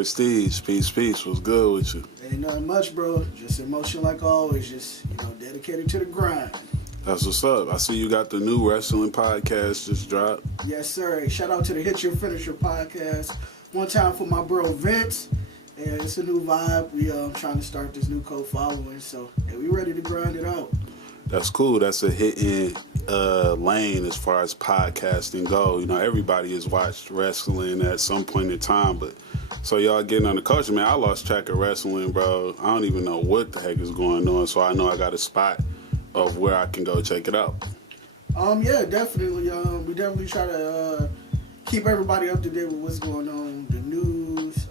Presteeje, peace, what's good with you? Ain't nothing much, bro. Just emotion like always. Just, dedicated to the grind. That's what's up. I see you got the new wrestling podcast just dropped. Yes, sir. Hey, shout out to the Hit Your Finisher podcast. One time for my bro Vince. And it's a new vibe. We trying to start this new co-following. So, we ready to grind it out. That's cool. That's a hitting lane as far as podcasting go. Everybody has watched wrestling at some point in time, but so y'all getting on the culture, man. I lost track of wrestling, bro. I don't even know what the heck is going on, so I know I got a spot of where I can go check it out. Yeah, definitely. We definitely try to keep everybody up to date with what's going on, the news,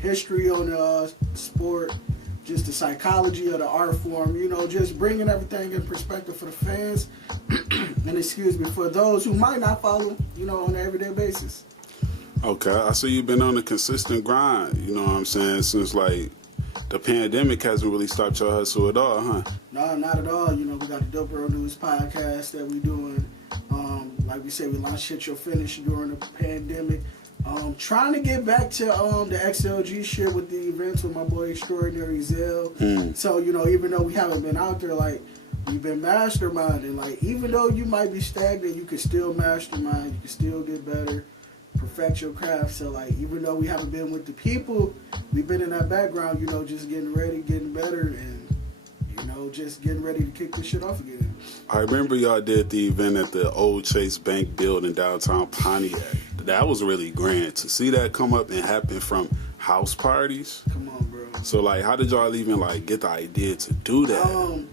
history on the sport, just the psychology of the art form, just bringing everything in perspective for the fans, and excuse me, for those who might not follow, on an everyday basis. Okay, I see you've been on a consistent grind, you know what I'm saying, since like the pandemic hasn't really stopped your hustle at all, huh? No, not at all. We got the Dope World News podcast that we doing. Like we said, we launched Hit Your Finish during the pandemic. Trying to get back to the XLG shit with the events with my boy Extraordinary Zell. So, even though we haven't been out there, like, we've been masterminding. Like, even though you might be stagnant, you can still mastermind. You can still get better, perfect your craft. So, like, even though we haven't been with the people, we've been in that background, just getting ready, getting better, and, just getting ready to kick this shit off again. I remember y'all did the event at the old Chase Bank building downtown Pontiac. That was really grand. To see that come up and happen from house parties. Come on, bro. So, like, how did y'all even, like, get the idea to do that?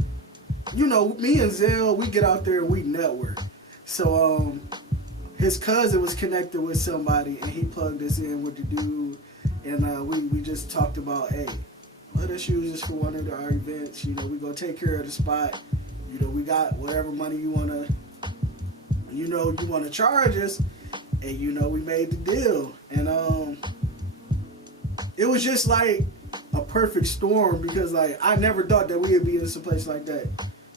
Me and Zell, we get out there and we network. So, his cousin was connected with somebody, and he plugged us in with the dude. And we just talked about, hey, let us use this for one of our events. We gonna take care of the spot. We got whatever money you wanna charge us. And we made the deal. And it was just like a perfect storm because like I never thought that we would be in some place like that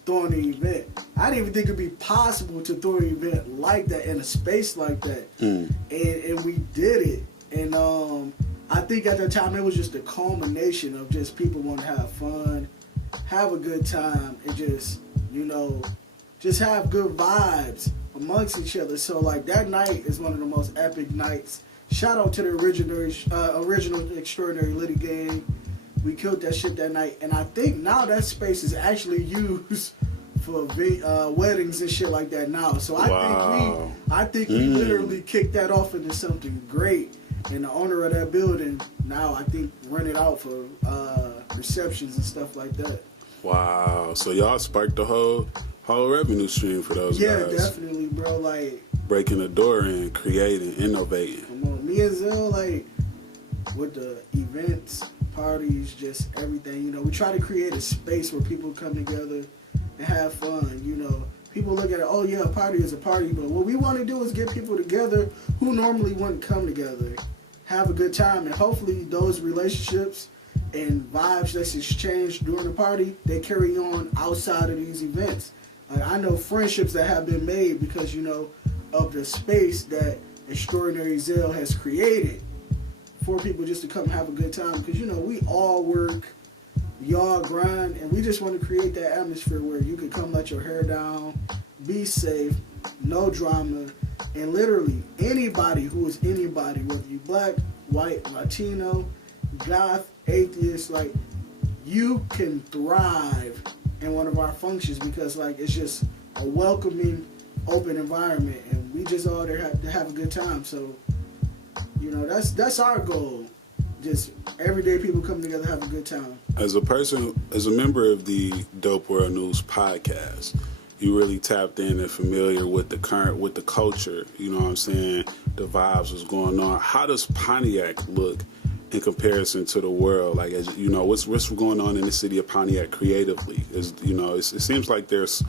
throwing an event. I didn't even think it'd be possible to throw an event like that in a space like that. And we did it. And I think at the time it was just a culmination of just people wanting to have fun, have a good time, and just have good vibes amongst each other. So like that night is one of the most epic nights. Shout out to the original Extraordinary Litty Gang. We killed that shit that night, and I think now that space is actually used for weddings and shit like that now. So I think we literally kicked that off into something great. And the owner of that building now I think rent it out for receptions and stuff like that. Wow. So y'all sparked the whole revenue stream for those guys. Yeah, definitely, bro. Like breaking the door in, creating, innovating. Come on, me and Zell, like with the events, parties, just everything. We try to create a space where people come together and have fun. People look at it, oh yeah, a party is a party, but what we want to do is get people together who normally wouldn't come together, have a good time, and hopefully those relationships and vibes that's exchanged during the party, they carry on outside of these events. Like I know friendships that have been made because, of the space that Extraordinary Zell has created for people just to come have a good time. Because, we all work, we all grind, and we just want to create that atmosphere where you can come let your hair down, be safe, no drama, and literally anybody who is anybody, whether you black, white, Latino, goth, atheist, like you can thrive in one of our functions because like it's just a welcoming, open environment, and we just all there to have a good time. So, that's our goal. Just everyday people come together, have a good time. As a member of the Dope World News podcast, you really tapped in and familiar with the culture. You know what I'm saying? The vibes, what's going on. How does Pontiac look in comparison to the world? Like, as what's going on in the city of Pontiac creatively? It seems like there's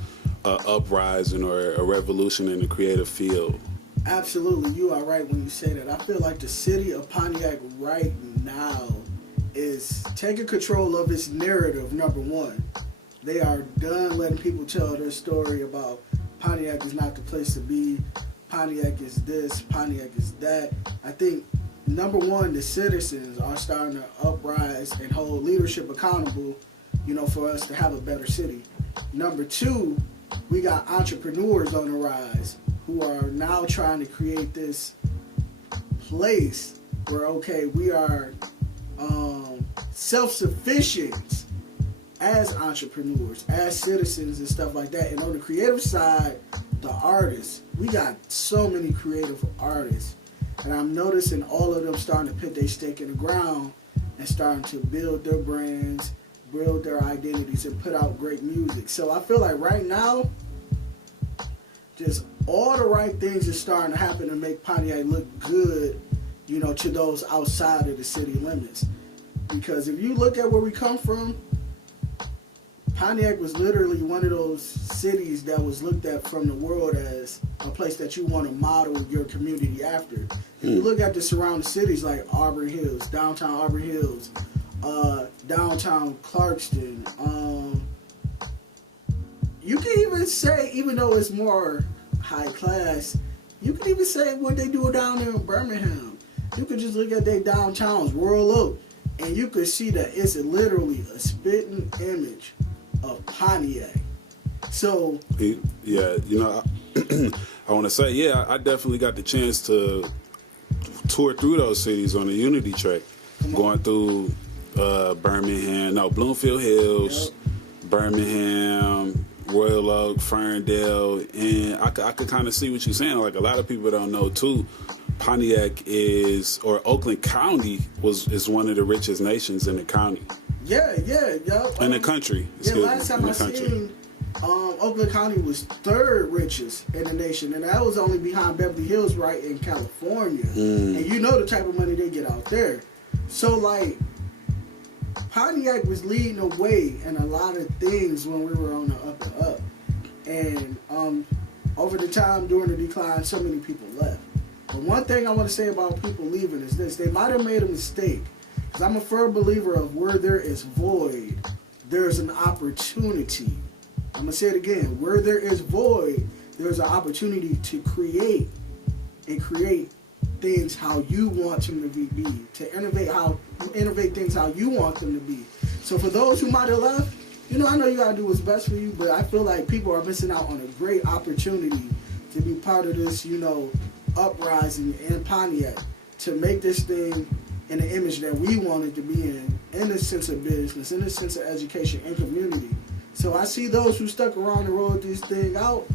an uprising or a revolution in the creative field. Absolutely, you are right when you say that. I feel like the city of Pontiac right now is taking control of its narrative, number one. They are done letting people tell their story about Pontiac is not the place to be, Pontiac is this, Pontiac is that. I think number one, the citizens are starting to uprise and hold leadership accountable, for us to have a better city. Number two, we got entrepreneurs on the rise who are now trying to create this place where, okay, we are self-sufficient as entrepreneurs, as citizens and stuff like that. And on the creative side, the artists, we got so many creative artists. And I'm noticing all of them starting to put their stake in the ground and starting to build their brands, build their identities, and put out great music. So I feel like right now, just all the right things are starting to happen to make Pontiac look good, to those outside of the city limits. Because if you look at where we come from, Pontiac was literally one of those cities that was looked at from the world as a place that you want to model your community after. If you look at the surrounding cities like Auburn Hills, downtown Auburn Hills, downtown Clarkston, you can even say, even though it's more high class, you can even say what they do down there in Birmingham. You could just look at their downtowns, Royal Oak, and you could see that it's literally a spitting image of Pontiac. So yeah, I want to say, I definitely got the chance to tour through those cities on the Unity Trek, going through Bloomfield Hills, Birmingham, Royal Oak, Ferndale, and I could kind of see what you're saying. Like, a lot of people don't know too, Pontiac Oakland County is one of the richest nations in the county. Yeah. In the country. Last time I seen, Oakland County was third richest in the nation, and that was only behind Beverly Hills, right in California. And you know the type of money they get out there. So, like, Pontiac was leading the way in a lot of things when we were on the up and up. And over the time, during the decline, so many people left. But one thing I want to say about people leaving is this. They might have made a mistake. Because I'm a firm believer of where there is void, there's an opportunity. I'm going to say it again. Where there is void, there's an opportunity to create things how you want them to be, to innovate things how you want them to be. So for those who might have left, I know you got to do what's best for you, but I feel like people are missing out on a great opportunity to be part of this, uprising in Pontiac, to make this thing in the image that we want it to be in the sense of business, in the sense of education and community. So I see those who stuck around and rolled this thing out,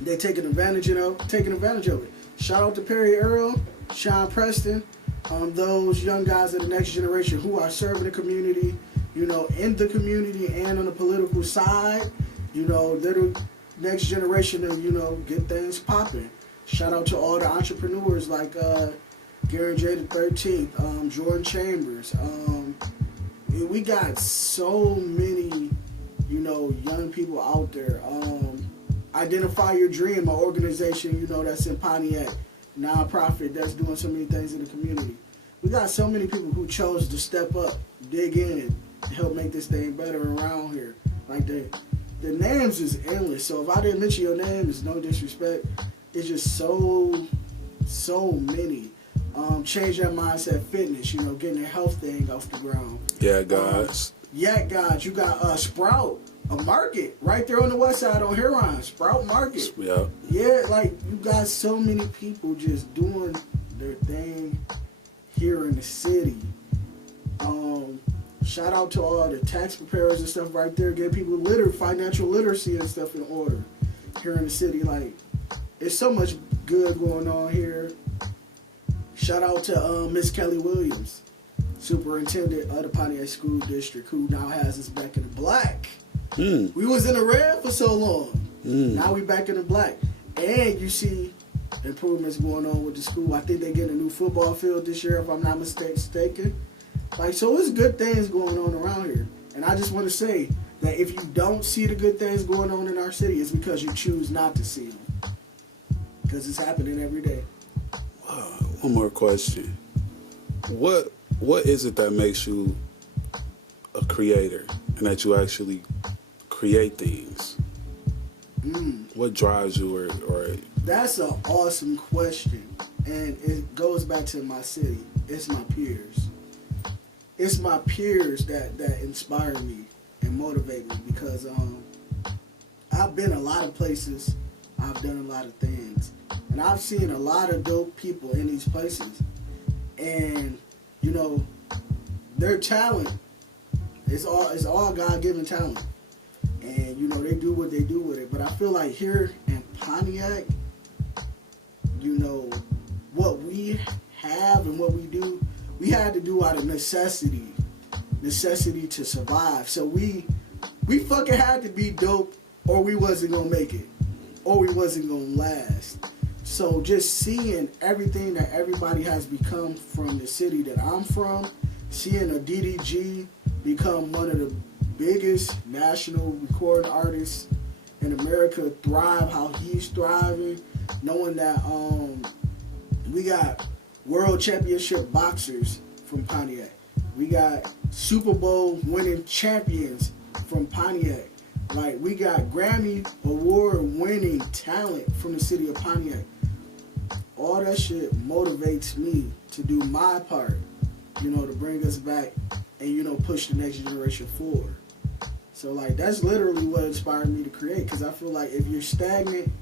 they're taking advantage of it. Shout out to Perry Earl, Sean Preston, those young guys of the next generation who are serving the community, in the community and on the political side. They're the next generation to, get things popping. Shout out to all the entrepreneurs like Gary J. the 13th, Jordan Chambers. We got so many, young people out there. Identify Your Dream, an organization, that's in Pontiac, nonprofit that's doing so many things in the community. We got so many people who chose to step up, dig in, to help make this thing better around here. Like, the names is endless. So if I didn't mention your name, it's no disrespect. It's just so many. Change That Mindset Fitness, getting a health thing off the ground. Yeah, guys. You got Sprout, a market right there on the west side on Huron, Sprout Market. Yeah. Yeah, like, you got so many people just doing their thing here in the city. Shout out to all the tax preparers and stuff right there, getting people financial literacy and stuff in order here in the city. Like, it's so much good going on here. Shout out to Miss Kelly Williams, superintendent of the Pontiac School District, who now has us back in the black. We was in the red for so long. Now we back in the black. And you see improvements going on with the school. I think they're getting a new football field this year, if I'm not mistaken. Like, so it's good things going on around here. And I just want to say that if you don't see the good things going on in our city, it's because you choose not to see them. Because it's happening every day. One more question. What is it that makes you a creator and that you actually create things? What drives you, or That's an awesome question, and it goes back to my city. It's my peers. It's my peers that inspire me and motivate me because I've been a lot of places, I've done a lot of things, and I've seen a lot of dope people in these places, and you know, their talent is all God-given talent, and you know they do what they do with it. But I feel like here in Pontiac, you know, what we have and what we do, we had to do out of necessity to survive. So we fucking had to be dope, or we wasn't gonna make it, or we wasn't gonna last. So just seeing everything that everybody has become from the city that I'm from, seeing a DDG become one of the biggest national recording artists in America, thrive how he's thriving, knowing that we got world championship boxers from Pontiac. We got Super Bowl winning champions from Pontiac. Like, we got Grammy award winning talent from the city of Pontiac. All that shit motivates me to do my part, you know, to bring us back and, you know, push the next generation forward. So, like, that's literally what inspired me to create, because I feel like if you're stagnant,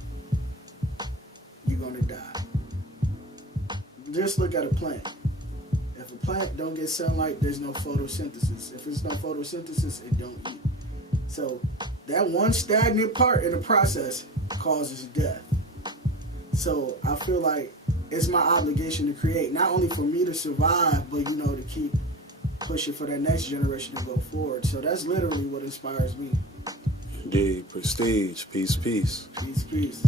you're going to die. Just look at a plant. If a plant don't get sunlight, there's no photosynthesis. If there's no photosynthesis, it don't eat. So that one stagnant part in the process causes death. So I feel like it's my obligation to create, not only for me to survive, but, you know, to keep pushing for that next generation to go forward. So that's literally what inspires me. Indeed. Presteeje. Peace, peace. Peace, peace.